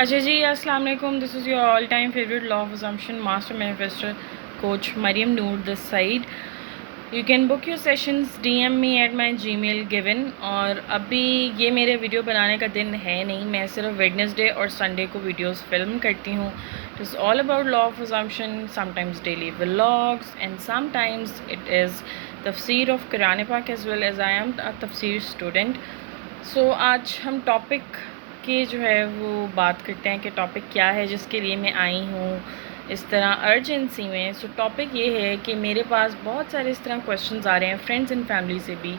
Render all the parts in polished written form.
अच्छा जी, अस्सलाम वालेकुम। This is your all time favourite law of assumption master manifester coach Mariam Noor this side. You can book your sessions DM me at my Gmail given. और अभी ये मेरे video बनाने का दिन है नहीं, मैं सिर्फ वेडनेसडे और संडे को वीडियोस फिल्म करती हूँ। It is all about law of assumption, sometimes daily vlogs and sometimes it is तफसीर ऑफ कुरान पाक as well as I am a तफसीर स्टूडेंट। सो आज हम टॉपिक की जो है वो बात करते हैं कि टॉपिक क्या है जिसके लिए मैं आई हूँ इस तरह अर्जेंसी में। सो टॉपिक ये है कि मेरे पास बहुत सारे इस तरह क्वेश्चंस आ रहे हैं फ्रेंड्स एंड फैमिली से भी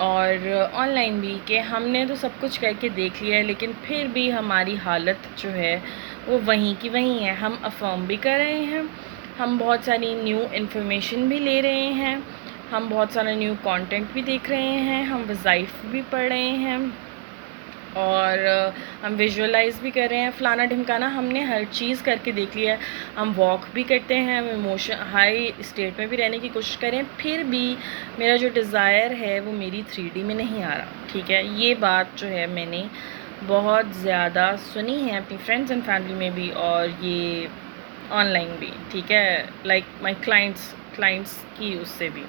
और ऑनलाइन भी कि हमने तो सब कुछ करके देख लिया है लेकिन फिर भी हमारी हालत जो है वो वहीं की वहीं है। हम अफर्म भी कर रहे हैं, हम बहुत सारी न्यू इन्फॉर्मेशन भी ले रहे हैं, हम बहुत सारा न्यू कंटेंट भी देख रहे हैं, हम वज़ाइफ भी पढ़ रहे हैं और हम विजुअलाइज भी कर रहे हैं, फ़लाना ढिमकाना हमने हर चीज़ करके देख लिया है। हम वॉक भी करते हैं, हम इमोशन हाई स्टेट में भी रहने की कोशिश करें, फिर भी मेरा जो डिज़ायर है वो मेरी 3D में नहीं आ रहा। ठीक है, ये बात जो है मैंने बहुत ज़्यादा सुनी है अपनी फ्रेंड्स एंड फैमिली में भी और ये ऑनलाइन भी। ठीक है, लाइक माई क्लाइंट्स की उससे भी।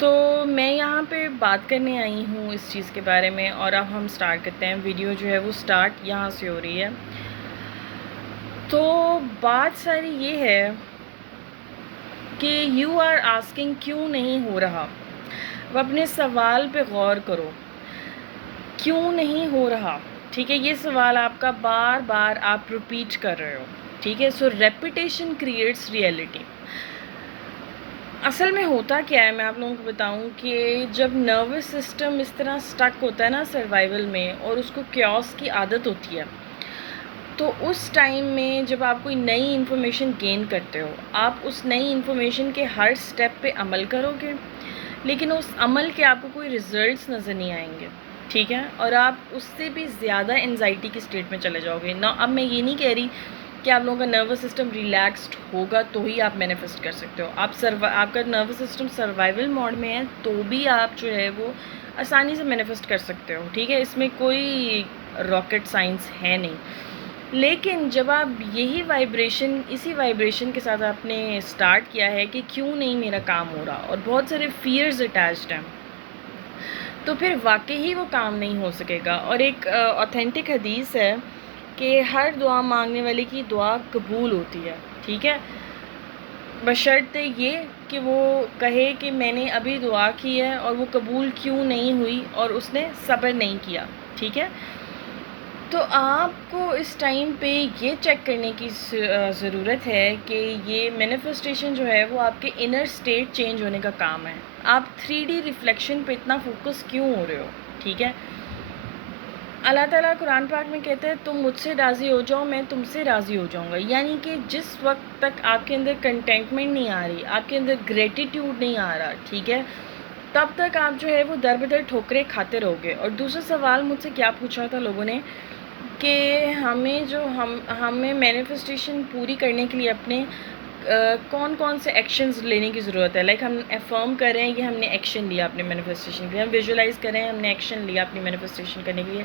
तो मैं यहाँ पे बात करने आई हूँ इस चीज़ के बारे में और अब हम स्टार्ट करते हैं। वीडियो जो है वो स्टार्ट यहाँ से हो रही है। तो बात सारी ये है कि यू आर आस्किंग क्यों नहीं हो रहा। अब अपने सवाल पे गौर करो, क्यों नहीं हो रहा। ठीक है, ये सवाल आपका बार बार आप रिपीट कर रहे हो। ठीक है, सो रेपिटेशन क्रिएट्स रियलिटी। असल में होता क्या है मैं आप लोगों को बताऊं कि जब नर्वस सिस्टम इस तरह स्टक होता है ना सर्वाइवल में और उसको क्योस की आदत होती है, तो उस टाइम में जब आप कोई नई इन्फॉर्मेशन गेन करते हो, आप उस नई इन्फॉर्मेशन के हर स्टेप पे अमल करोगे, लेकिन उस अमल के आपको कोई रिजल्ट्स नज़र नहीं आएंगे। ठीक है, और आप उससे भी ज़्यादा एनजाइटी की स्टेट में चले जाओगे ना। अब मैं ये नहीं कह रही कि आप लोगों का नर्वस सिस्टम रिलैक्स्ड होगा तो ही आप मैनिफेस्ट कर सकते हो। आपका नर्वस सिस्टम सर्वाइवल मोड में है तो भी आप जो है वो आसानी से मैनिफेस्ट कर सकते हो। ठीक है, इसमें कोई रॉकेट साइंस है नहीं। लेकिन जब आप इसी वाइब्रेशन के साथ आपने स्टार्ट किया है कि क्यों नहीं मेरा काम हो रहा और बहुत सारे फियर्स अटैच्ड हैं, तो फिर वाकई ही वो काम नहीं हो सकेगा। और एक ऑथेंटिक हदीस है कि हर दुआ मांगने वाले की दुआ कबूल होती है। ठीक है, बशर्ते ये कि वो कहे कि मैंने अभी दुआ की है और वो कबूल क्यों नहीं हुई और उसने सब्र नहीं किया। ठीक है, तो आपको इस टाइम पे ये चेक करने की ज़रूरत है कि ये मैनिफेस्टेशन जो है वो आपके इनर स्टेट चेंज होने का काम है। आप 3D रिफ्लेक्शन पे इतना फोकस क्यों हो रहे हो। ठीक है, अल्लाह ताला कुरान पाक में कहते हैं तुम मुझसे राज़ी हो जाओ, मैं तुमसे राज़ी हो जाऊँगा। यानी कि जिस वक्त तक आपके अंदर कंटेंटमेंट नहीं आ रही, आपके अंदर ग्रेटिट्यूड नहीं आ रहा, ठीक है, तब तक आप जो है वो दर बदर ठोकरें खाते रहोगे। और दूसरा सवाल मुझसे क्या पूछा था लोगों ने कि हमें मैनिफेस्टेशन पूरी करने के लिए अपने कौन कौन से एक्शंस लेने की ज़रूरत है। लाइक हम अफर्म कर रहे हैं कि हमने एक्शन लिया अपने मैनिफेस्टेशन के लिए, हम विजुअलाइज कर रहे हैं हमने एक्शन लिया अपनी मैनिफेस्टेशन करने के लिए।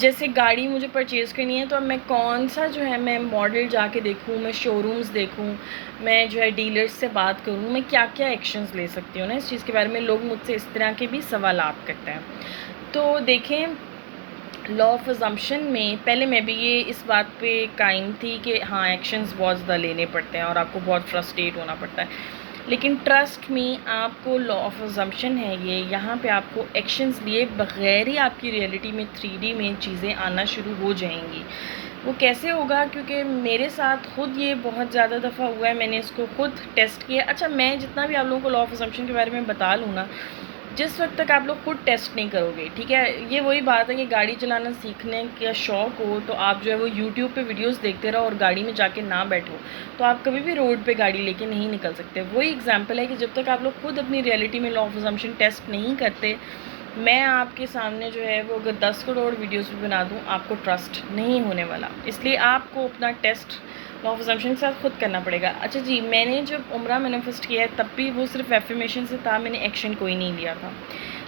जैसे गाड़ी मुझे परचेज़ करनी है तो अब मैं कौन सा जो है मैं मॉडल जाके देखूँ, मैं शोरूम्स देखूँ, मैं जो है डीलर्स से बात करूँ, मैं क्या क्या एक्शंस ले सकती हूँ ना इस चीज़ के बारे में। लोग मुझसे इस तरह के भी सवालात करते हैं। तो देखें, लॉ ऑफ अजम्पशन में पहले मैं भी ये इस बात पे कायम थी कि हाँ एक्शंस बहुत ज़्यादा लेने पड़ते हैं और आपको बहुत फ्रस्ट्रेट होना पड़ता है, लेकिन ट्रस्ट में आपको लॉ ऑफ अजम्पशन है ये, यहाँ पे आपको एक्शंस लिए बगैर ही आपकी रियलिटी में 3D में चीज़ें आना शुरू हो जाएंगी। वो कैसे होगा, क्योंकि मेरे साथ खुद ये बहुत ज़्यादा दफ़ा हुआ है, मैंने इसको खुद टेस्ट किया। अच्छा, मैं जितना भी आप लोगों को लॉ ऑफ अजम्पशन के बारे में बता लूँ ना, जिस वक्त तक आप लोग खुद टेस्ट नहीं करोगे, ठीक है, ये वही बात है कि गाड़ी चलाना सीखने का शौक़ हो तो आप जो है वो यूट्यूब पे वीडियोस देखते रहो और गाड़ी में जाके ना बैठो, तो आप कभी भी रोड पे गाड़ी लेके नहीं निकल सकते। वही एग्जांपल है कि जब तक आप लोग खुद अपनी रियलिटी में लॉ ऑफ अजम्पशन टेस्ट नहीं करते, मैं आपके सामने जो है वो अगर 10 करोड़ वीडियोस भी बना दूँ, आपको ट्रस्ट नहीं होने वाला। इसलिए आपको अपना टेस्ट लॉ ऑफ अजम्पशन के साथ खुद करना पड़ेगा। अच्छा जी, मैंने जब उम्रा मैनिफेस्ट किया है तब भी वो सिर्फ एफर्मेशन से था, मैंने एक्शन कोई नहीं लिया था।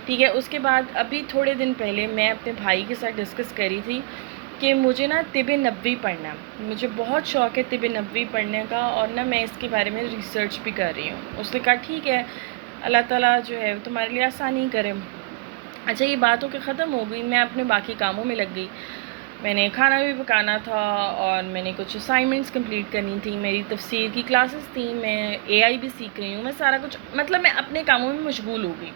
ठीक है, उसके बाद अभी थोड़े दिन पहले मैं अपने भाई के साथ डिस्कस करी थी कि मुझे ना तिब नबवी पढ़ना है। मुझे बहुत शौक़ है तिब नबवी पढ़ने का और ना मैं इसके बारे में रिसर्च भी कर रही हूँ। उसने कहा ठीक है, अल्लाह ताला जो है वो तुम्हारे लिए आसानी करे। अच्छा, ये बात होके ख़त्म हो गई, मैं अपने बाकी कामों में लग गई। मैंने खाना भी पकाना था और मैंने कुछ असाइनमेंट्स कंप्लीट करनी थी, मेरी तफसीर की क्लासेस थी, मैं एआई भी सीख रही हूँ, मैं सारा कुछ मतलब मैं अपने कामों में मशगूल हो गई।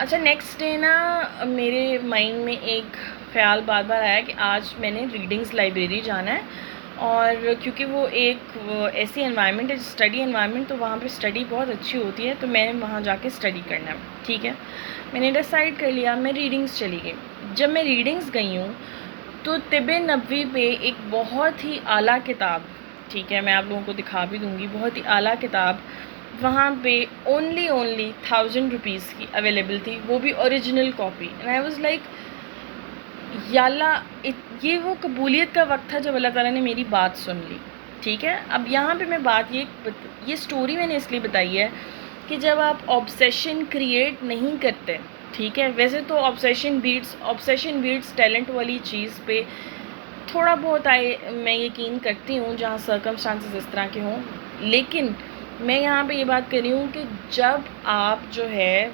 अच्छा, नेक्स्ट डे ना मेरे माइंड में एक ख़्याल बार-बार आया कि आज मैंने रीडिंग्स लाइब्रेरी जाना है और क्योंकि वो एक ऐसी एनवायरनमेंट है, स्टडी एनवायरनमेंट, तो वहाँ पे स्टडी बहुत अच्छी होती है, तो मैंने वहाँ जाके स्टडी करना है। ठीक है, मैंने डिसाइड कर लिया, मैं रीडिंग्स चली गई। जब मैं रीडिंग्स गई हूँ तो तिब नबवी पे एक बहुत ही आला किताब, ठीक है, मैं आप लोगों को दिखा भी दूँगी, बहुत ही आला किताब वहाँ पे ओनली 1000 रुपीज़ की अवेलेबल थी, वो भी original copy. And I was like याल्ला, ये वो कबूलियत का वक्त था जब अल्लाह ताला ने मेरी बात सुन ली। ठीक है, अब यहाँ पे मैं बात ये स्टोरी मैंने इसलिए बताई है कि जब आप ऑब्सेशन क्रिएट नहीं करते, ठीक है, वैसे तो ऑब्सेशन बीट्स टैलेंट वाली चीज़ पे थोड़ा बहुत मैं यकीन करती हूँ जहाँ सर्कमस्टांसेस इस तरह के हों, लेकिन मैं यहाँ पे ये बात कर रही हूँ कि जब आप जो है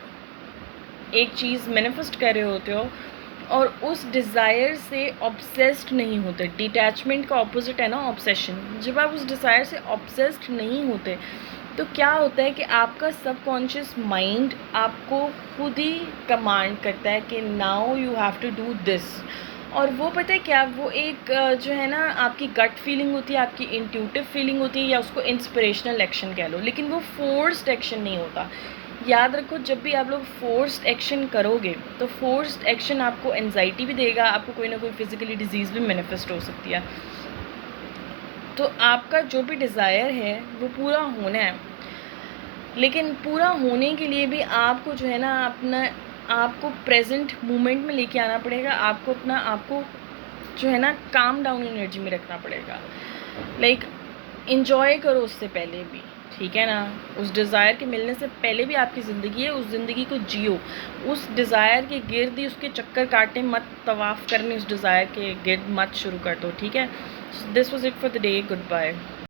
एक चीज़ मैनिफेस्ट कर रहे होते हो और उस डिज़ायर से ऑब्सेस्ड नहीं होते, डिटैचमेंट का ऑपोजिट है ना ऑब्सेशन, जब आप उस डिज़ायर से ऑब्सेस्ड नहीं होते तो क्या होता है कि आपका सबकॉन्शियस माइंड आपको खुद ही कमांड करता है कि now you have to do this. और वो पता है क्या, वो एक जो है ना आपकी गट फीलिंग होती है, आपकी इंट्यूटिव फीलिंग होती है, या उसको इंस्पिरेशनल एक्शन कह लो, लेकिन वो फोर्स्ड एक्शन नहीं होता। याद रखो, जब भी आप लोग फोर्स्ड एक्शन करोगे तो फोर्स्ड एक्शन आपको एंजाइटी भी देगा, आपको कोई ना कोई फिज़िकली डिजीज़ भी मैनिफेस्ट हो सकती है। तो आपका जो भी डिज़ायर है वो पूरा होना है, लेकिन पूरा होने के लिए भी आपको जो है ना आपको प्रेजेंट मोमेंट में लेके आना पड़ेगा, आपको जो है ना काम डाउन एनर्जी में रखना पड़ेगा। लाइक एन्जॉय करो उससे पहले भी, ठीक है ना, उस डिज़ायर के मिलने से पहले भी आपकी ज़िंदगी है, उस ज़िंदगी को जियो, उस डिज़ायर के गिर्द ही उसके चक्कर काटने मत, तवाफ़ करने उस डिज़ायर के गिर्द मत शुरू कर दो, ठीक है। This was it for the day, good bye.